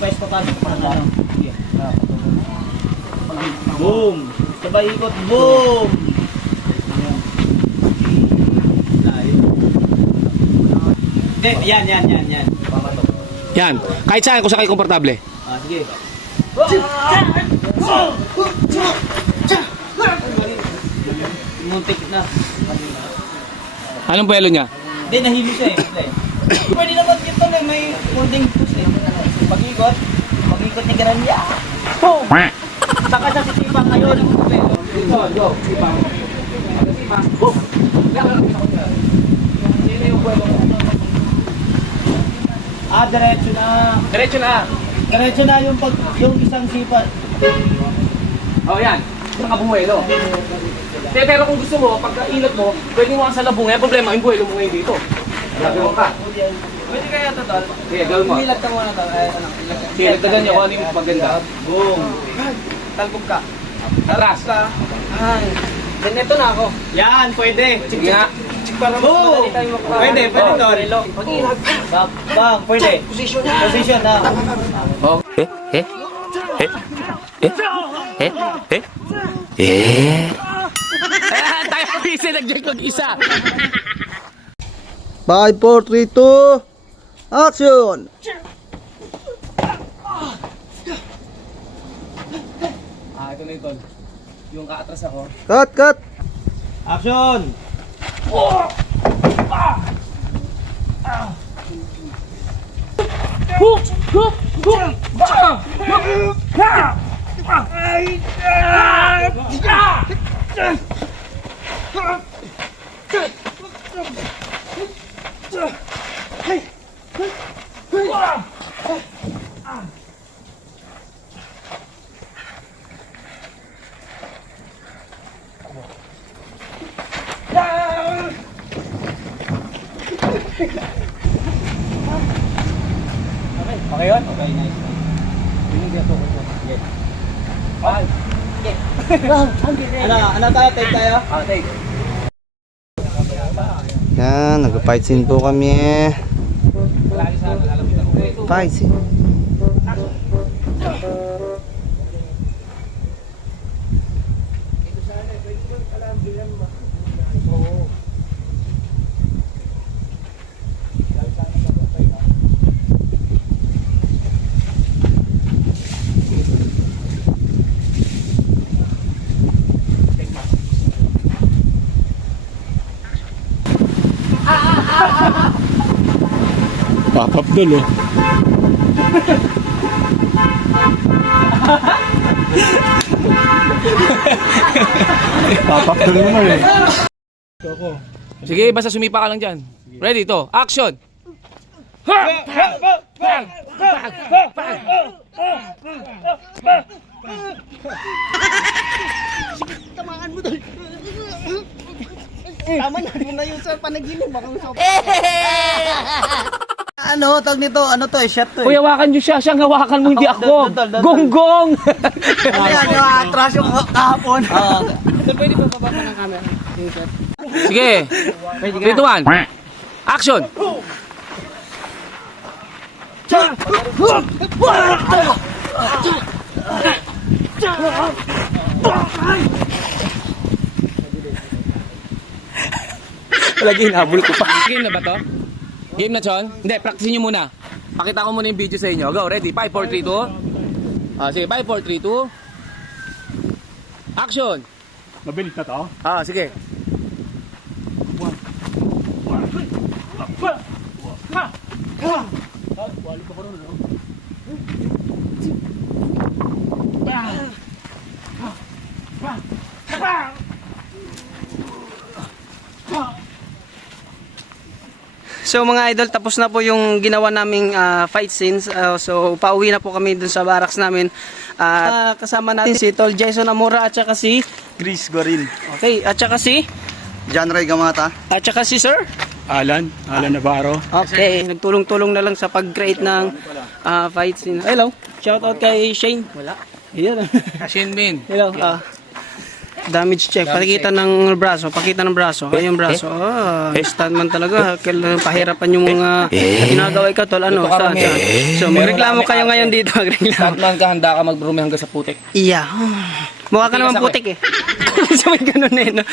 Pwesto ka sa ano. Boom! Sabay ikot, boom! Hindi, yan. Yan. Kahit saan kung saan kayo komportable. Sige. Muntik na. Anong buwelo niya? Hindi, nahilo siya eh. Pwede naman ito eh, may holding push eh. Pag-ikot ni Garanya. Boom! Saka sa sisipang ngayon. Go. Sipang. Boom! Sino yung buwelo mo? Diretso na. Diretso na yung isang sipa. Yan. Nakabumuelo. Pero kung gusto mo, pagka-ilot mo, pwede mo ang sa labong. Yung problema, yung buwelo mo ngayon dito. Lagyan mo ka. Pwede kaya ito, Tol? Sige, gawin mo. Umilag ka muna, Tol. Sige, nagdagan niyo kung ano yung maganda. Boom! Talbog ka. Atras. Then ito na ako. Yan, pwede. Sige nga. Para mas madali tayo makuha. Pwede, Tol. Pag-ilag. Bang, pwede. Position na. Tayo busy nag-jerk mag-isa. 5, 4, 3, 2, action! Ito na yun, Tol. Yung kaatras ako. Cut! Action! Okay yun? Okay, nice. Ano tayo? Take tayo? Take. Yan, nag-fight scene po kami. Fight scene. Papapdol oh. Papapdol naman eh. Sige, basta sumipa ka lang dyan. Ready to, action! Ano? Tag nito? Ano to? Shot to Uy, hawakan nyo siya. Siyang hawakan mo, hindi ako. Dol. Gonggong! Ano yan? Yung atras yung kahapon. Sige. 3, 2, 1. Action! Lagi hinabol ko pa. Game na ba to? Game na, Chon? Hindi, practice nyo muna. Pakita ko muna yung video sa inyo. Go, ready? 5, 4, 3, 2. Sige, 5, 4, 3, 2. Action! Mabilis na to. Sige. So mga idol, tapos na po yung ginawa naming fight scenes. So pauwi na po kami dun sa barracks namin. Kasama natin si Tol Jason Amora at saka si Chris Goril. okay, at saka si John Ray Gamata. at saka si Sir. Alan Navarro. Okay, nagtulong-tulong na lang sa pag-create ng fight scene. Hello. Shout out kay Shane. Wala. Yan. Shinmin. Hello. Damage check. Pakita ng braso. Pakita ng braso. Ayun yung braso. Stuntman talaga. Kailangan pahirapan yung mga ginagawa ikaw, Tol. Ano? So, magreklamo kayo ngayon dito. Magreklamo. Stuntman ka, handa ka magbrumi hanggang sa putik. Iya. Mukha ka naman putik eh. Sabi ganun eh. No?